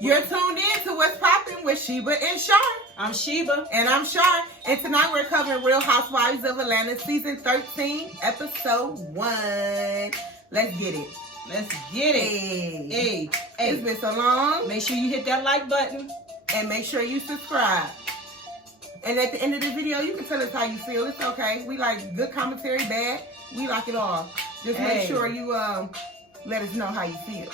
You're tuned in to What's Poppin' with Sheba and Shar. I'm Sheba. And I'm Shar. And tonight we're covering Real Housewives of Atlanta, Season 13, Episode 1. Let's get it. Let's get it. Hey. It's been so long. Make sure you hit that like button. And make sure you subscribe. And at the end of the video, you can tell us how you feel. It's okay. We like good commentary, bad. We like it all. Just make sure you let us know how you feel.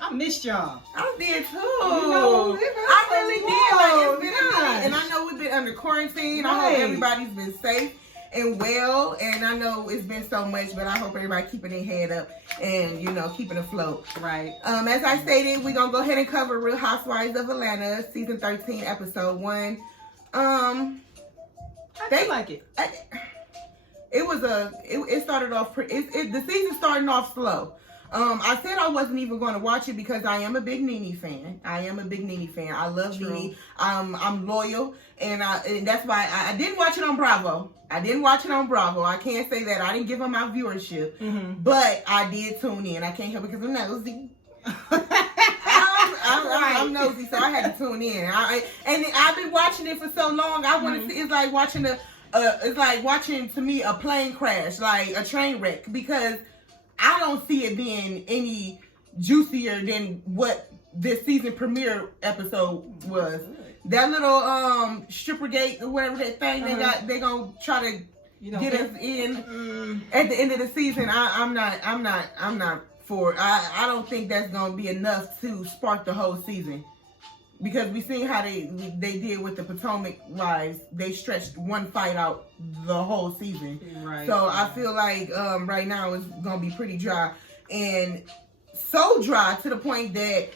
I missed y'all. I did too. You know, I really did. Like, it's been a minute. And I know we've been under quarantine. Right. I hope everybody's been safe and well. And I know it's been so much, but I hope everybody keeping their head up and, you know, keeping afloat. Right. As I stated, we're going to go ahead and cover Real Housewives of Atlanta, Season 13, Episode 1. I feel like it. It started off, the season starting off slow. I said I wasn't even going to watch it because I am a big Nene fan. I love Nene. I'm loyal, and that's why I didn't watch it on Bravo. I can't say that. I didn't give them my viewership, but I did tune in. I can't help it because I'm nosy. I'm nosy, so I had to tune in. And I've been watching it for so long. I want to see. It's like watching to me a plane crash, like a train wreck, because I don't see it being any juicier than what this season premiere episode was. That little stripper gate or whatever that thing they gonna try to get us in at the end of the season. I'm not for it. I don't think that's gonna be enough to spark the whole season. Because we seen how they did with the Potomac wives. They stretched one fight out the whole season. Right. So I feel like right now it's going to be pretty dry. And so dry to the point that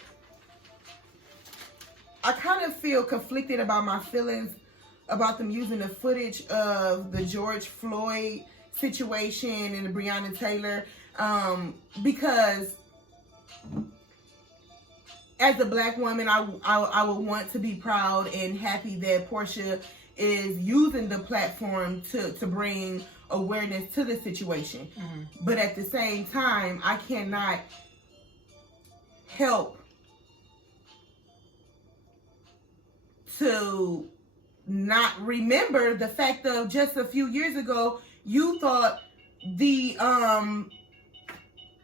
I kind of feel conflicted about my feelings about them using the footage of the George Floyd situation and the Breonna Taylor. Because as a black woman, I would want to be proud and happy that Portia is using the platform to bring awareness to the situation. But at the same time, I cannot help to not remember the fact of just a few years ago, you thought the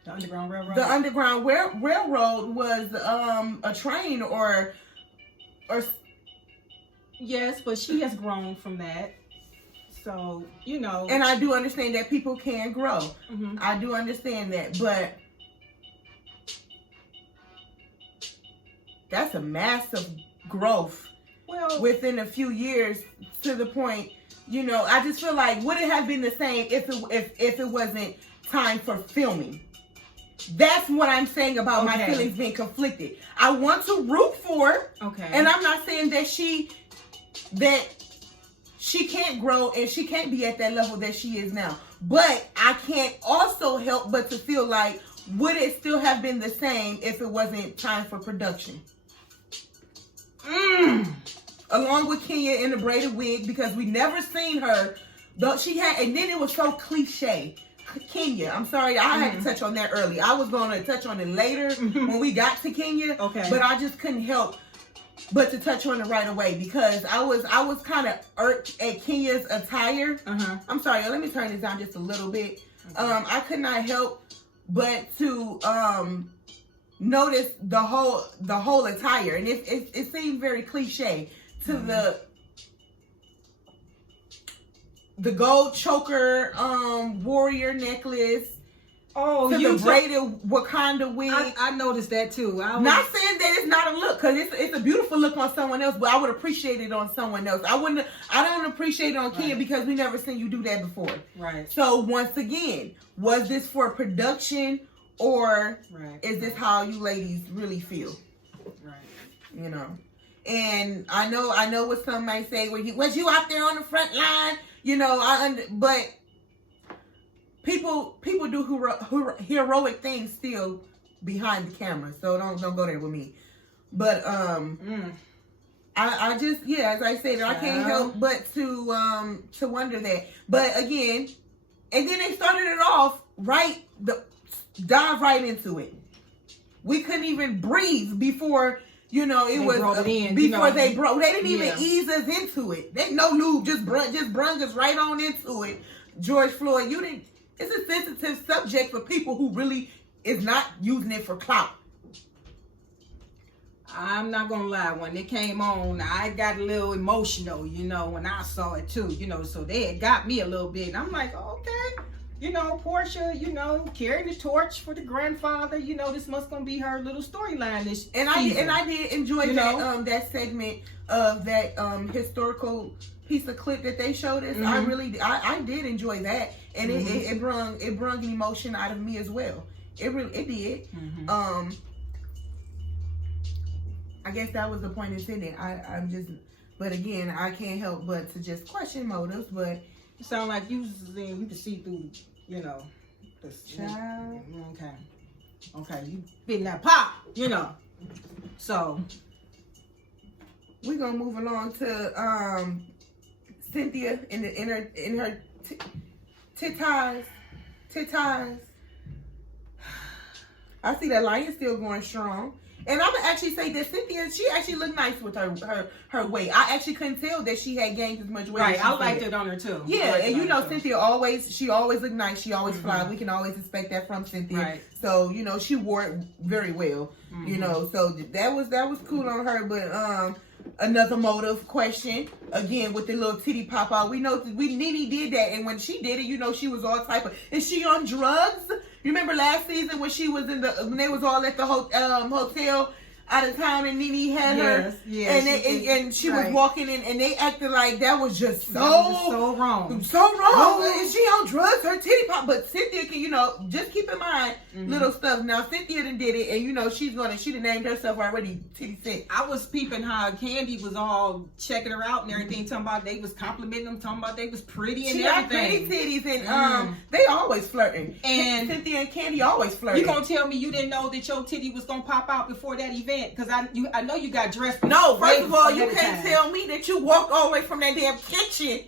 Underground Railroad was a train or yes, but she has grown from that. So, you know. And I do understand that people can grow. I do understand that, but that's a massive growth within a few years to the point, you know, I just feel like would it have been the same if it wasn't time for filming? That's what I'm saying about my feelings being conflicted. I want to root for her. And I'm not saying that she can't grow and she can't be at that level that she is now. But I can't also help but to feel like, would it still have been the same if it wasn't time for production? Along with Kenya in the braided wig, because we never seen her. Though she had, and then it was so cliche. Kenya, I'm sorry, I had to touch on that early. I was going to touch on it later when we got to Kenya, but I just couldn't help but to touch on it right away because I was kind of irked at Kenya's attire. I'm sorry, let me turn this down just a little bit. I could not help but to notice the whole attire, and it seemed very cliche to the gold choker, warrior necklace. To the braided Wakanda wig. I noticed that too. Not saying that it's not a look, because it's a beautiful look on someone else, but I would appreciate it on someone else. I don't appreciate it on Kenya because we never seen you do that before. Right. So once again, was this for production or is this how you ladies really feel? Right. You know. And I know what some might say, was you out there on the front line? You know, but people do heroic things still behind the camera, so don't go there with me. But I just as I said, I can't help but to wonder that. But again, and then they started it off dive right into it. We couldn't even breathe before, you know, it was brought it in, before you know. they broke. They didn't even ease us into it. They no lube, just brung us right on into it. George Floyd, you didn't. It's a sensitive subject for people who really is not using it for clout. I'm not gonna lie, when it came on, I got a little emotional, you know, when I saw it too, you know, so they had got me a little bit. And I'm like, okay, you know, Portia, you know, carrying the torch for the grandfather, you know, this must gonna be her little storyline this season. I did enjoy You that know? That segment of that historical piece of clip that they showed us. I did enjoy that, and it brung an emotion out of me as well. It did. I guess that was the point in saying it. I'm just, but again, I can't help but to just question motives. But it sound like you can see through, you know, the child. Okay, you been that pop, you know. So we're gonna move along to Cynthia in her tit-ties. I see that lion still going strong. And I'm gonna actually say that Cynthia, she actually looked nice with her weight. I actually couldn't tell that she had gained as much weight. Right, I liked it on her too. Yeah, and you know Cynthia always looked nice. She always fly. We can always expect that from Cynthia. Right. So you know she wore it very well. You know, so that was cool on her. But another motive question again with the little titty pop out. We know Nene did that, and when she did it, you know she was all type of. Is she on drugs? You remember last season when she was when they was all at the hotel out of time and Nene had her, and she was walking in and they acted like that was just so wrong. So wrong. Is she on drugs? Her titty pop. But Cynthia can, you know, just keep in mind little stuff. Now Cynthia done did it, and you know she done named herself already Titty Sick. I was peeping how Kandi was all checking her out and everything, talking about they was complimenting them, talking about they was pretty and she everything. Got pretty titties and they always flirting. And Cynthia and Kandi always flirting. You gonna tell me you didn't know that your titty was gonna pop out before that event? Because I know you got dressed. No, first of all, you can't tell me that you walked all the way from that damn kitchen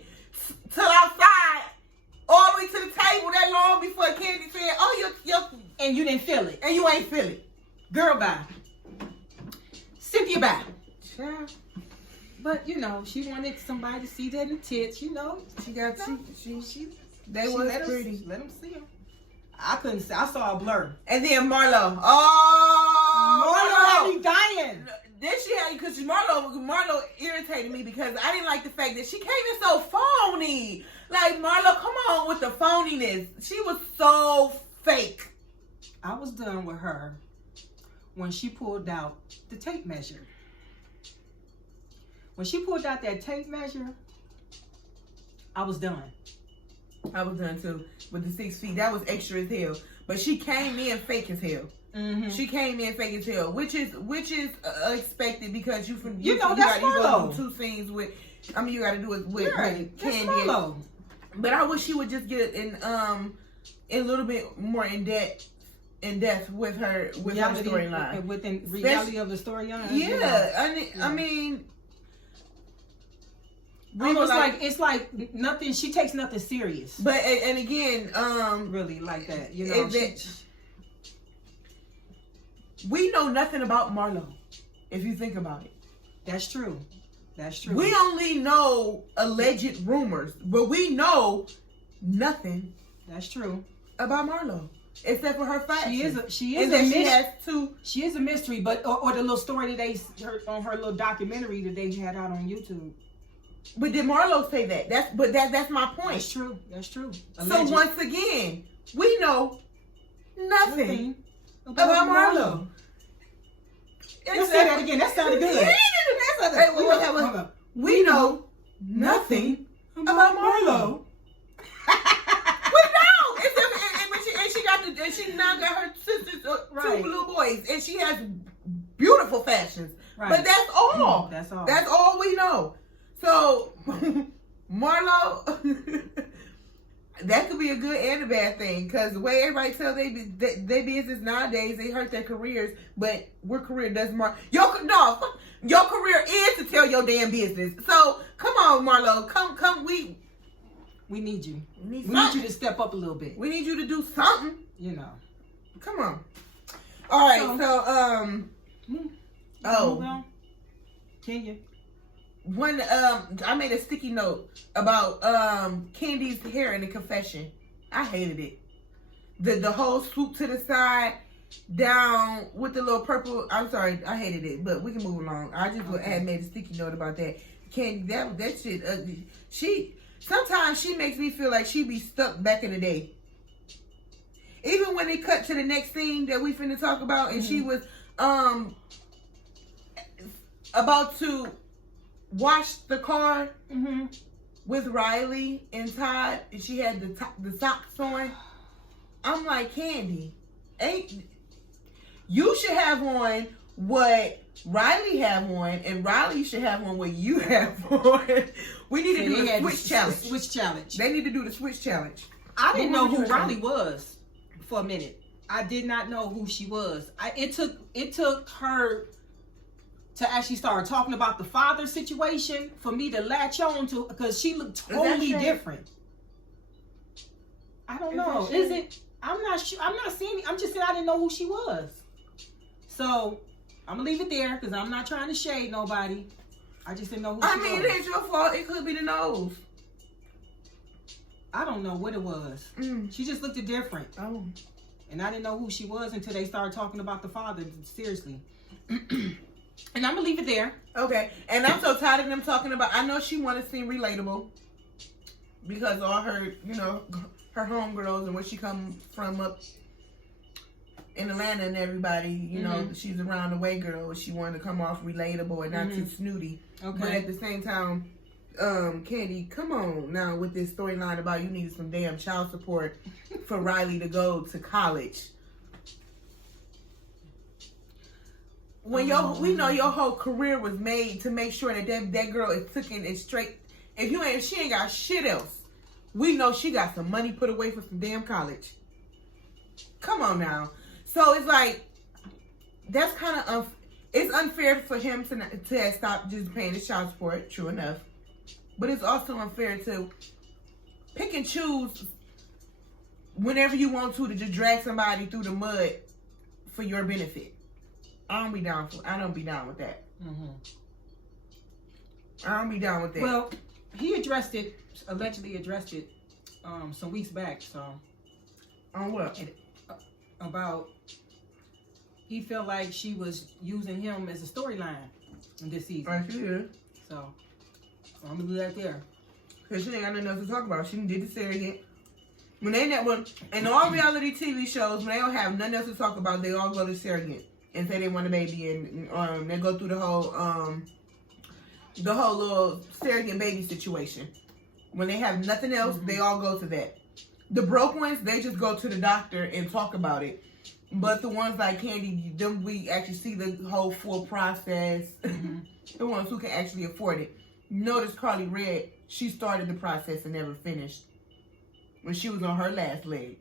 till outside, all the way to the table that long before Kandi said, "Oh, you," and you didn't feel it, and you ain't feel it. Girl, bye. Cynthia, bye. Sure. But you know, she wanted somebody to see that in the tits. You know, she got she. They was pretty. Let them see them. I couldn't see. I saw a blur. And then Marlo. Oh, Marlo had me dying. Then she had, because Marlo irritated me because I didn't like the fact that she came in so phony. Like, Marlo, come on with the phoniness. She was so fake. I was done with her when she pulled out the tape measure. When she pulled out that tape measure, I was done. I was done too with the 6 feet. That was extra as hell. But she came in fake as hell. She came in fake as hell, which is expected because you gotta do 2 scenes with. I mean, you gotta do it with Kandi. But I wish she would just get in a little bit more in depth with her storyline. Within reality of the storyline. Yeah, I mean. Almost like it's like nothing. She takes nothing serious. But and again, really like that, you know. We know nothing about Marlo, if you think about it. That's true. That's true. We only know alleged rumors, but we know nothing. That's true about Marlo, except for her facts. She is a mystery. She is a mystery, but or the little story that they heard on her little documentary that they had out on YouTube. But did Marlo say that? That's my point. That's true. That's true. So once again, we know nothing about Marlo. Let's say that again. That sounded good. We know nothing about Marlo. We know. And she now got her sisters, 2 little boys, and she has beautiful fashions. Right. But that's all. That's all we know. So, Marlo, that could be a good and a bad thing, because the way everybody tells their business nowadays, they hurt their careers, but what career does your career is to tell your damn business. So, come on, Marlo, come, we need you. We need you to step up a little bit. We need you to do something. You know. Come on. All right, so oh, can you? When I made a sticky note about Kandi's hair in the confession. I hated it. The whole swoop to the side, down with the little purple. I'm sorry, I hated it, but we can move along. I just had made a sticky note about that. Kandi, that shit. Sometimes she makes me feel like she be stuck back in the day. Even when they cut to the next scene that we finna talk about, and she was about to wash the car with Riley and Todd, and she had the socks on. I'm like, Kandi, you should have on what Riley have on, and Riley should have on what you have on. We need to do the switch challenge. Switch challenge. They need to do the switch challenge. I didn't know who Riley was for a minute. I did not know who she was. It took her to actually start talking about the father situation for me to latch on to, because she looked totally different. I don't know. Is it? I'm not sure. I'm not seeing. I'm just saying I didn't know who she was. So I'm gonna leave it there because I'm not trying to shade nobody. I just didn't know who she was. I mean, it ain't your fault. It could be the nose. I don't know what it was. She just looked different. Oh. And I didn't know who she was until they started talking about the father. Seriously. And I'm gonna leave it there. Okay. And I'm so tired of them talking about. I know she want to seem relatable because all her, her homegirls and where she come from up in Atlanta and everybody, she's around the way girl. She wanted to come off relatable and not too snooty. Okay. But at the same time, Kandi, come on now with this storyline about you needed some damn child support for Riley to go to college. When we know your whole career was made to make sure that girl is taking it straight. If she ain't got shit else, we know she got some money put away for some damn college. Come on now. So it's like, that's kind of it's unfair for him to stop just paying his child support. True enough. But it's also unfair to pick and choose whenever you want to just drag somebody through the mud for your benefit. I don't be down with that. I don't be down with that. Well, he allegedly addressed it some weeks back. So on what? About he felt like she was using him as a storyline in this season. Right, she is. So I'm gonna do that there. Cause she ain't got nothing else to talk about. She did the surrogate. In all reality TV shows, when they don't have nothing else to talk about, they all go to surrogate and say they want a baby, and they go through the whole little surrogate baby situation. When they have nothing else, they all go to that. The broke ones, they just go to the doctor and talk about it. But the ones like Kandi, them we actually see the whole full process. The ones who can actually afford it. Notice Carly Red, she started the process and never finished when she was on her last leg.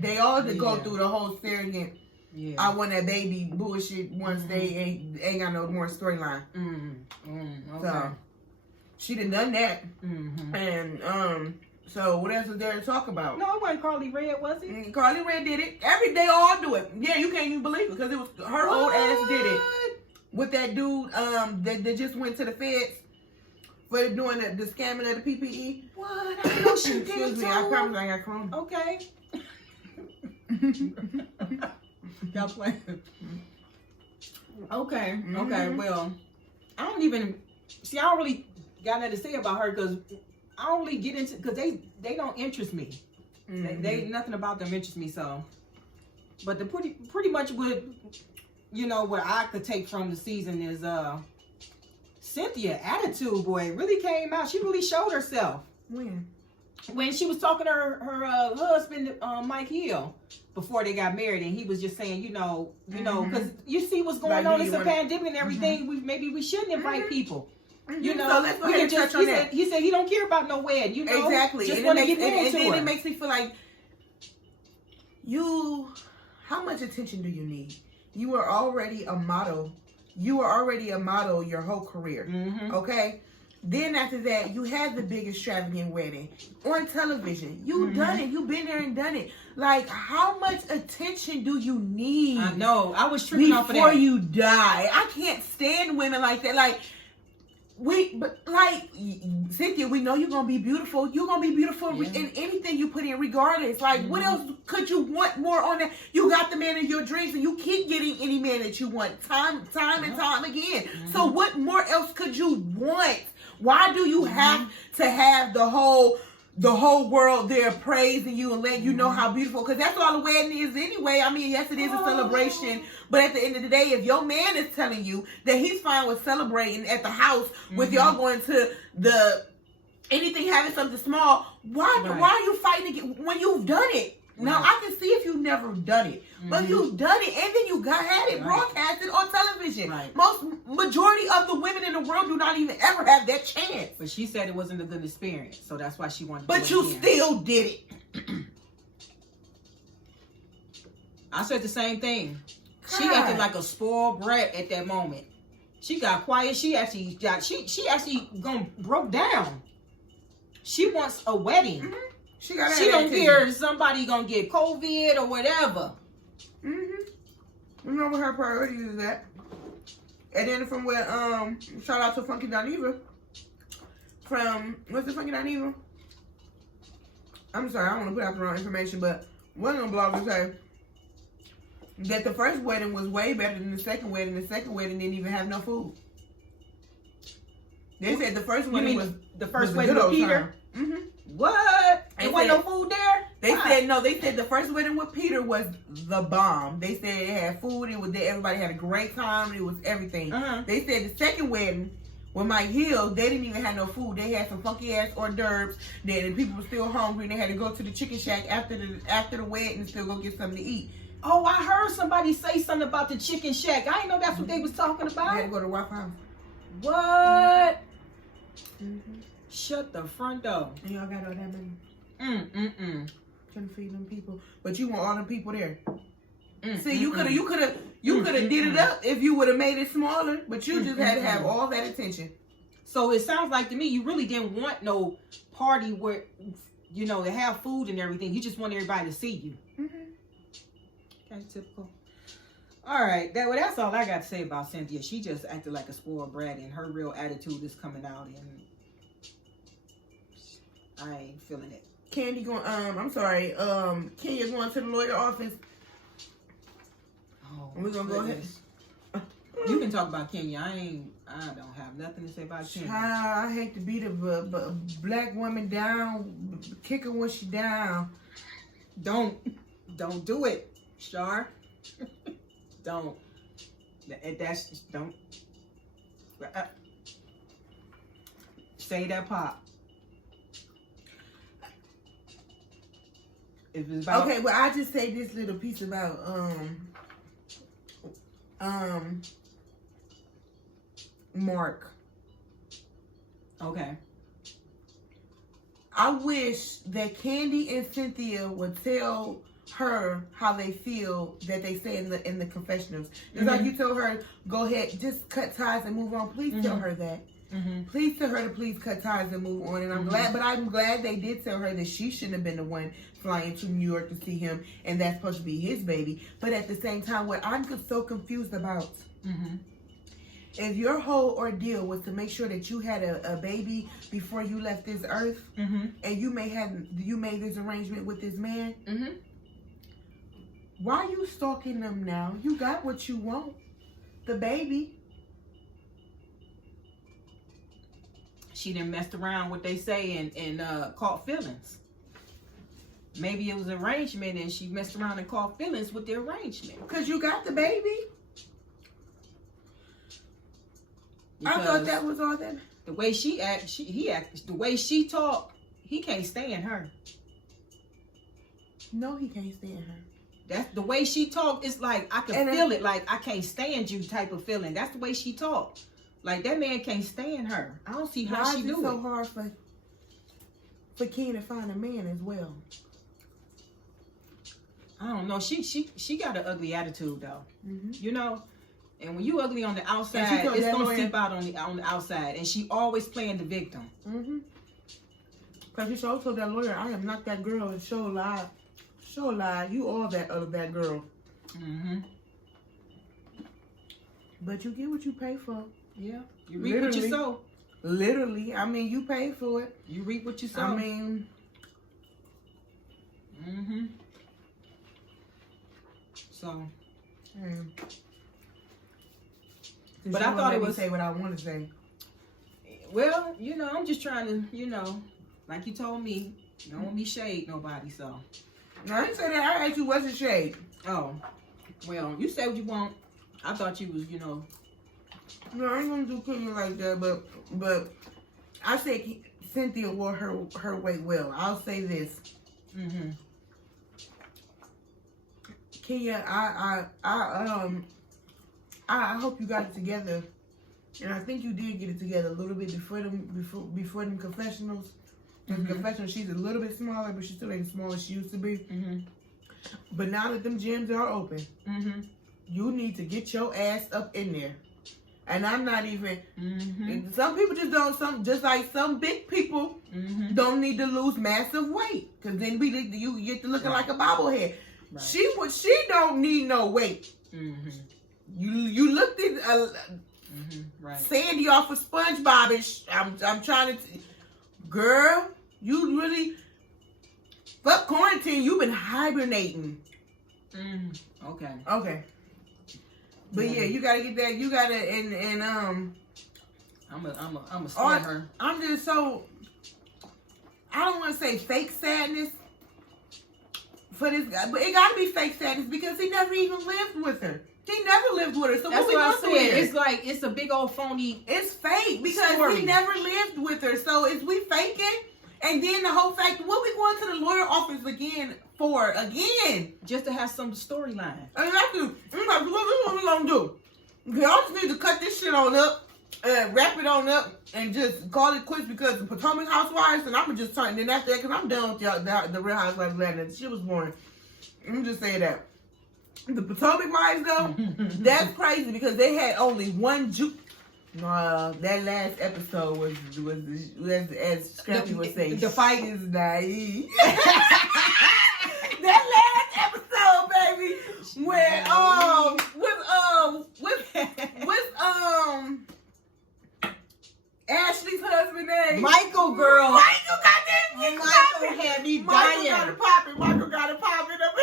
They all go through the whole surrogate. Yeah. I want that baby bullshit once they ain't got no more storyline. Okay. So she done that. And so what else is there to talk about? No, it wasn't Carly Red, was it? Carly Red did it. They all do it. Yeah, you can't even believe it because it was her old ass did it with that dude that just went to the feds for doing the scamming of the PPE. What? I know she did. Excuse me, I promise I got corona. Okay. Y'all playing. Okay. Okay. Well, I don't really got nothing to say about her because I don't really get into because they don't interest me. They nothing about them interests me. So, but the pretty much what what I could take from the season is Cynthia attitude boy really came out. She really showed herself. When she was talking to her husband Mike Hill before they got married, and he was just saying, because you see what's going on. It's a pandemic and everything. Maybe we shouldn't invite people. So let's go ahead and touch on that. He said he don't care about no wedding. Exactly. Just want to get married to her. And it makes me feel like how much attention do you need? You are already a model. You are already a model your whole career. Okay. Then after that, you had the big extravagant wedding on television. You done it. You've been there and done it. Like, how much attention do you need? I know. I was tripping off of that. Before you die. I can't stand women like that. Like, Cynthia, we know you're going to be beautiful. You're going to be beautiful in anything you put in, regardless. Like, what else could you want more on that? You got the man of your dreams, and you keep getting any man that you want time and time again. So what more else could you want? Why do you have to have the whole world there praising you and letting you know how beautiful? Because that's all a wedding is anyway. I mean, yes, it is a celebration. But at the end of the day, if your man is telling you that he's fine with celebrating at the house with y'all going to anything having something small, why are you fighting again when you've done it? Now, I can see if you've never done it, but you've done it, and then you had it broadcasted on television. Majority of the women in the world do not even ever have that chance. But she said it wasn't a good experience, so that's why she wanted to But you still did it. I said the same thing. She acted like a spoiled brat at that moment. She got quiet. She actually broke down. She wants a wedding. She don't care if somebody gonna get COVID or whatever. You know what her priorities is at. And then from where shout out to Funky Doniva. From what's the Funky Doniva? I'm sorry, I don't want to put out the wrong information, but one of them bloggers say that the first wedding was way better than the second wedding. The second wedding didn't even have no food. They said the first wedding was the first wedding with Peter. What? There wasn't no food there? They said no. They said the first wedding with Peter was the bomb. They said it had food. It was there. Everybody had a great time. It was everything. They said the second wedding with Mike Hill, they didn't even have no food. They had some funky ass hors d'oeuvres. Then people were still hungry. And they had to go to the chicken shack after the wedding and still go get something to eat. Oh, I heard somebody say something about the chicken shack. I didn't know that's what they was talking about. They had to go to Waffle House. What? Shut the front door. And y'all got all that money. Trying to feed them people, but you want all them people there. See, you could have did it up if you would have made it smaller, but you just had to have all that attention. So it sounds like to me you really didn't want no party where to have food and everything. You just want everybody to see you. Okay, typical. All right, that's all I got to say about Cynthia. She just acted like a spoiled brat, and her real attitude is coming out, and I ain't feeling it. Kandi going, Kenya going to the lawyer office. Oh, and we're gonna go ahead. You can talk about Kenya. I don't have nothing to say about Kenya. Child, I hate to beat a black woman down, kick her when she down. Don't do it, Shar. Don't. Don't. Say that, Pop. If it's about okay, well, I just say this little piece about Mark. Okay. I wish that Kandi and Cynthia would tell her how they feel that they say in the confessionals. It's like you told her, go ahead, just cut ties and move on. Please tell her that. Please tell her to please cut ties and move on. And I'm glad they did tell her that she shouldn't have been the one flying to New York to see him, and that's supposed to be his baby. But at the same time, what I'm so confused about, if your whole ordeal was to make sure that you had a baby before you left this earth, and you made this arrangement with this man, why are you stalking them now? You got what you want, the baby. She done messed around, what they say, and caught feelings. Maybe it was an arrangement and she messed around and caught feelings with the arrangement. Because you got the baby. Because I thought that was all that. The way he act, the way she talk, he can't stand her. No, he can't stand her. That's the way she talk. It's like I can feel it. Like I can't stand you type of feeling. That's the way she talk. Like that man can't stand her. I don't see how she do it. Why is it so hard for Ken to find a man as well? I don't know. She got an ugly attitude though. And when you ugly on the outside, it's gonna seep out on the outside. And she always playing the victim. Because she told that lawyer, I am not that girl. And show lie. Show lie. You are that other bad girl. But you get what you pay for. Yeah. You reap what you sow. Literally. I mean, you pay for it. You reap what you sow. I mean. So. But I thought it was say what I want to say. Well, you know, I'm just trying to, you know, like you told me, you don't want me shade nobody, so. No, I didn't say that. I asked you what's a shade. Oh. Well, you say what you want. I thought you was, you know. No, I ain't gonna do cooking like that, but I said Cynthia wore her weight well. I'll say this. Kenya, I hope you got it together, and I think you did get it together a little bit before them confessionals. In confessionals, she's a little bit smaller, but she still ain't as small as she used to be. But now that them gyms are open, you need to get your ass up in there. And I'm not even. Some people just don't. Just like some big people don't need to lose massive weight, because then you get to looking like a bobblehead. Right. She don't need no weight. You looked at Sandy off of SpongeBob, and I'm trying to. Girl, you really. Fuck quarantine. You've been hibernating. Okay. But yeah, you gotta get that. You gotta and I'm a sweat her. I'm just so. I don't want to say fake sadness for this guy, but it gotta be fake sadness because he never even lived with her. He never lived with her. So that's what I said. It's like it's a big old phony. It's fake because he never lived with her. So is we faking? And then the whole fact, what we going to the lawyer office again for? Again? Just to have some storyline. Exactly. What we gonna do? Y'all just need to cut this shit on up, wrap it on up, and just call it quits because the Potomac Housewives, and I'm gonna just turn. Then after that, because I'm done with y'all, the Real Housewives of Atlanta. The shit was boring. I'm just saying that. The Potomac wives, though, that's crazy because they had only one juke. That last episode was as Scrappy would say, the fight is naive. That last episode, baby, where with Ashley's husband name Michael, girl. Michael got that shit. Michael had me dying. Michael got it popping up.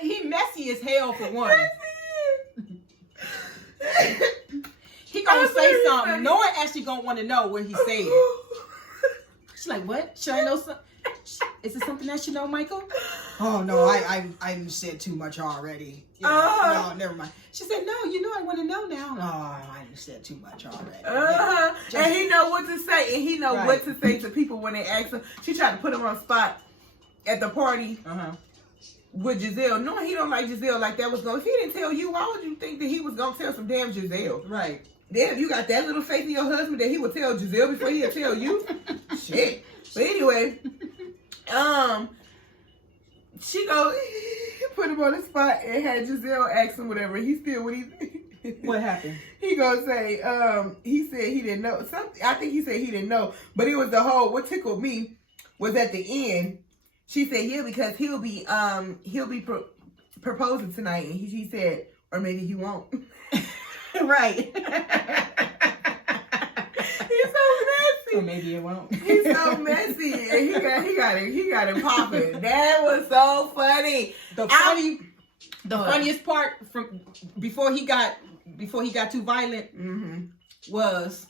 He messy as hell for one. He gonna say something, knowing Ashley gonna want to know what he said. She's like, "What? Should I know something? Is it something I should know, Michael?" Oh no, I said too much already. No, never mind. She said, "No, you know I want to know now." Oh, I said too much already. And he know what to say, and he know what to say to people when they ask him. She tried to put him on spot at the party. With Giselle, knowing he don't like Giselle like that was going. If he didn't tell you, why would you think that he was gonna tell some damn Giselle? Right. Damn, you got that little faith in your husband that he would tell Giselle before he'll tell you. Shit. But anyway, she go put him on the spot and had Giselle ask him whatever. He still what happened? He gonna say, he said he didn't know something. I think he said he didn't know, but it was the whole. What tickled me was at the end. She said, yeah, because he'll be proposing tonight. And he said, or maybe he won't. Right. He's so messy. Or maybe it won't. He's so messy. And he got it popping. That was so funny. The funniest part from before he got too violent was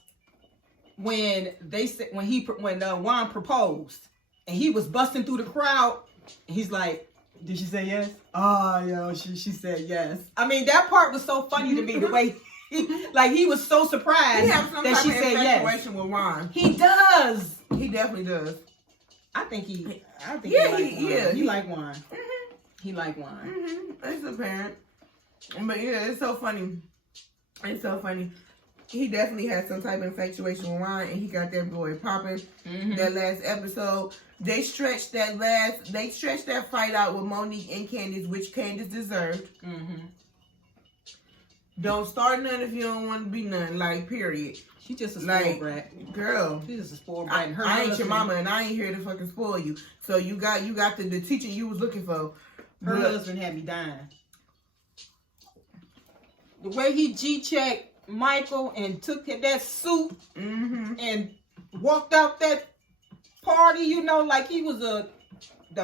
when Juan proposed. And he was busting through the crowd. And he's like, did she say yes? Oh, yo, she said yes. I mean, that part was so funny to me, the way he was so surprised that she said yes. With Ron. He does. He definitely does. I think he like Juan. He like Juan. It's apparent. But yeah, it's so funny. It's so funny. he definitely had some type of infatuation with Ryan, and he got that boy popping. That last episode, they stretched that fight out with Monique and Candace, which Candace deserved. Don't start none if you don't want to be none. Like, period. She just a spoiled brat. Girl. She's just a spoiled brat. And I ain't your mama, and I ain't here to fucking spoil you. So you got the teaching you was looking for. Her husband had me dying. The way he G-checked Michael and took that suit and walked out that party, you know, like he was the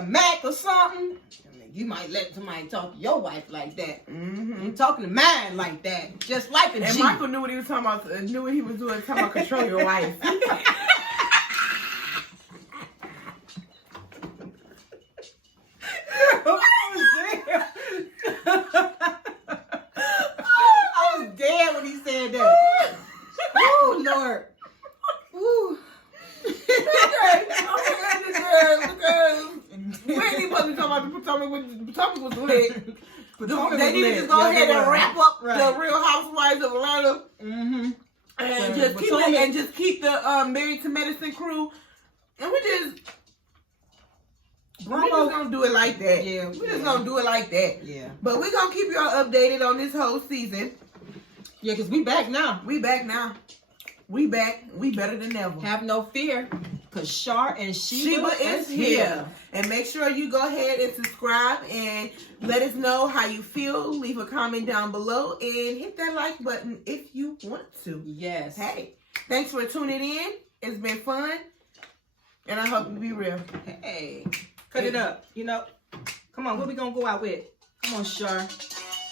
Mac or something. I mean, you might let somebody talk to your wife like that. You talking to mine like that, just like a G. And Michael knew what he was talking about. Knew what he was doing. Talking about control your wife. I was dead when he said that. Oh Lord. Ooh. We ain't even supposed to talk about the Potomac was lit. They need to just go ahead and wrap up the Real Housewives of Atlanta, and just keep the Married to Medicine crew, and we just gonna do it like that. Yeah, we just gonna do it like that. Yeah, but we gonna keep y'all updated on this whole season. Yeah, cause we back now. We back now. We back. We better than ever. Have no fear, cause Shar and Sheba is here. And make sure you go ahead and subscribe and let us know how you feel. Leave a comment down below and hit that like button if you want to. Yes. Hey, thanks for tuning in. It's been fun, and I hope you be real. Hey, cut it up. You know, come on. What we gonna go out with? Come on, Shar.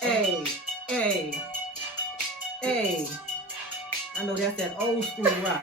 Hey, hey, hey. I know that's that old school rock.